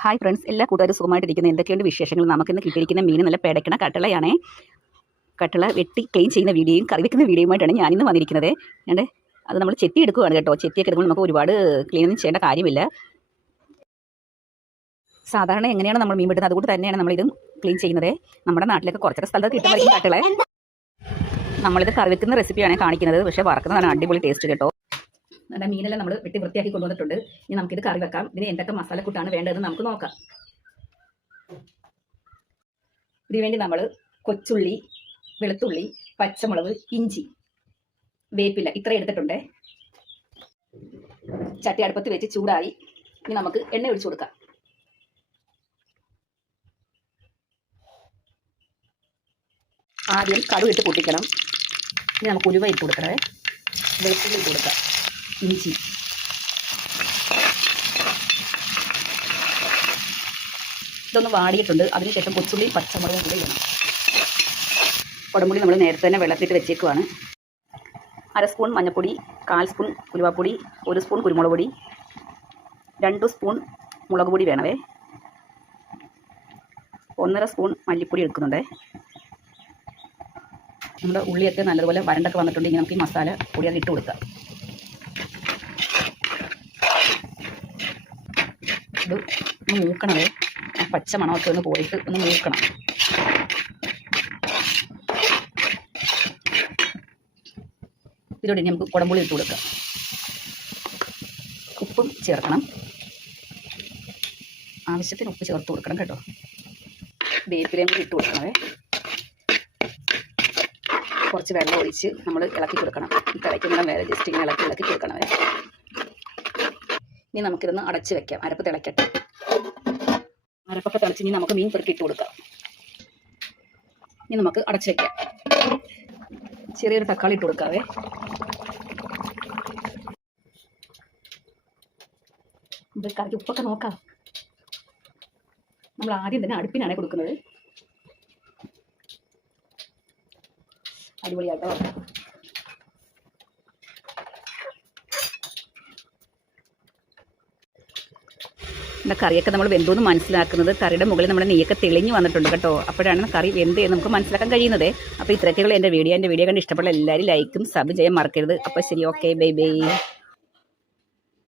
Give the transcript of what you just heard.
Hi friends, എല്ലാ കൂട്ടുകാരും സുഖമായിട്ടിരിക്കുന്ന എന്തൊക്കെയുണ്ട് വിശേഷങ്ങൾ? നമുക്കിന്ന് കിട്ടിയിരിക്കുന്ന മീൻ നല്ല പെടയ്ക്കണ കട്ടളയാണേ. കട്ടള വെട്ടി ക്ലീൻ ചെയ്യുന്ന വീഡിയോയും കറി വെക്കുന്ന വീഡിയോയുമായിട്ടാണ് ഞാനിന്ന് വന്നിരിക്കുന്നത്. ഞാൻ അത് നമ്മൾ ചെത്തി എടുക്കുകയാണ് കേട്ടോ. ചെത്തിയൊക്കെ എടുക്കുമ്പോൾ നമുക്ക് ഒരുപാട് ക്ലീൻ ചെയ്യേണ്ട കാര്യമില്ല. സാധാരണ എങ്ങനെയാണ് നമ്മൾ മീൻ വെട്ടുന്നത് അതുകൊണ്ട് തന്നെയാണ് നമ്മളിതും ക്ലീൻ ചെയ്യുന്നത്. നമ്മുടെ നാട്ടിലൊക്കെ കുറച്ചൊക്കെ സ്ഥലത്ത് കിട്ടുമായിരിക്കും കട്ടളെ. നമ്മളിത് കറി വെക്കുന്ന റെസിപ്പിയാണ് കാണിക്കുന്നത്, പക്ഷേ വറക്കുന്നതാണ് അടിപൊളി ടേസ്റ്റ് കേട്ടോ. നമ്മുടെ മീനെല്ലാം നമ്മൾ വെട്ടി വൃത്തിയാക്കി കൊണ്ടുവന്നിട്ടുണ്ട്. ഇനി നമുക്കിത് കറി വെക്കാം. ഇതിന് എന്തൊക്കെ മസാലക്കൂട്ടാണ് വേണ്ടതെന്ന് നമുക്ക് നോക്കാം. ഇതിനുവേണ്ടി നമ്മൾ കൊച്ചുള്ളി, വെളുത്തുള്ളി, പച്ചമുളക്, ഇഞ്ചി, വേപ്പില ഇത്ര എടുത്തിട്ടുണ്ട്. ചട്ടി അടുപ്പത്ത് വെച്ച് ചൂടായി. ഇനി നമുക്ക് എണ്ണ ഒഴിച്ചു കൊടുക്കാം. ആദ്യം കടുക് ഇട്ട് പൊട്ടിക്കണം. ഇനി നമുക്ക് ഉലുവ ഇട്ട് കൊടുക്കണേ. വെളുത്തുള്ളി ഇട്ട് കൊടുക്കാം. ഇഞ്ചി, ഇതൊന്ന് വാടിയിട്ടുണ്ട്. അതിനുശേഷം കൊച്ചുള്ളി, പച്ചമുളകും കൂടി വേണം. കുടംപുളി നമ്മൾ നേരത്തെ തന്നെ വെള്ളത്തിട്ട് വെച്ചേക്കുവാണ്. 1/2 സ്പൂൺ മഞ്ഞൾപ്പൊടി, 1/4 സ്പൂൺ ഉലുവാപ്പൊടി, 1 സ്പൂൺ കുരുമുളക് പൊടി, 2 സ്പൂൺ മുളക് പൊടി വേണവേ, 1.5 സ്പൂൺ മല്ലിപ്പൊടി എടുക്കുന്നുണ്ട്. നമ്മുടെ ഉള്ളിയൊക്കെ നല്ലതുപോലെ വരണ്ടൊക്കെ വന്നിട്ടുണ്ട്. ഇനി നമുക്ക് ഈ മസാല പൊടി അത് ഇട്ട് കൊടുക്കാം. ഇത് ഒന്ന് മൂക്കണമേ. പച്ച മണമൊക്കെ ഒന്ന് പോയിട്ട് ഒന്ന് മൂക്കണം. ഇതിലൂടെ ഇനി നമുക്ക് കുടംപുളി ഇട്ട് കൊടുക്കാം. ഉപ്പും ചേർക്കണം. ആവശ്യത്തിന് ഉപ്പ് ചേർത്ത് കൊടുക്കണം കേട്ടോ. വേപ്പിലയും കൂടി ഇട്ട് കൊടുക്കണമേ. കുറച്ച് വെള്ളം ഒഴിച്ച് നമ്മൾ ഇളക്കി കൊടുക്കണം. തിളയ്ക്കുന്ന വേറെ ജസ്റ്റ് ഇങ്ങനെ ഇളക്കി കൊടുക്കണമേ. ഇനി നമുക്കിതൊന്ന് അടച്ച് വെക്കാം. അരപ്പ് തിളയ്ക്കട്ടെ. അരപ്പൊക്കെ തിളച്ച് ഇനി നമുക്ക് മീൻ പെറുക്കി ഇട്ട് കൊടുക്കാം. ഇനി നമുക്ക് അടച്ച് വെക്കാം. ചെറിയൊരു തക്കാളി ഇട്ട് കൊടുക്കാവേ. കറിക്ക് ഉപ്പൊക്കെ നോക്കാം. നമ്മൾ ആദ്യം തന്നെ അടുപ്പിനാണ് കൊടുക്കുന്നത്. അടിപൊളിയാട്ടോ. നമ്മുടെ കറിയൊക്കെ നമ്മൾ വെന്തോന്ന് മനസ്സിലാക്കുന്നത് കറിയുടെ മുകളിൽ നമ്മുടെ നെയ്യൊക്കെ തെളിഞ്ഞ് വന്നിട്ടുണ്ട് കേട്ടോ. അപ്പോഴാണ് കറി വെന്ത് എന്ന് നമുക്ക് മനസ്സിലാക്കാൻ കഴിയുന്നത്. അപ്പോൾ ഇത്രയൊക്കെയുള്ള എൻ്റെ വീഡിയോ കണ്ട് ഇഷ്ടപ്പെട്ട എല്ലാവരും ലൈക്കും സബ് ചെയ്യാൻ മറക്കരുത്. അപ്പോൾ ശരി, ഓക്കെ, ബൈ ബൈ.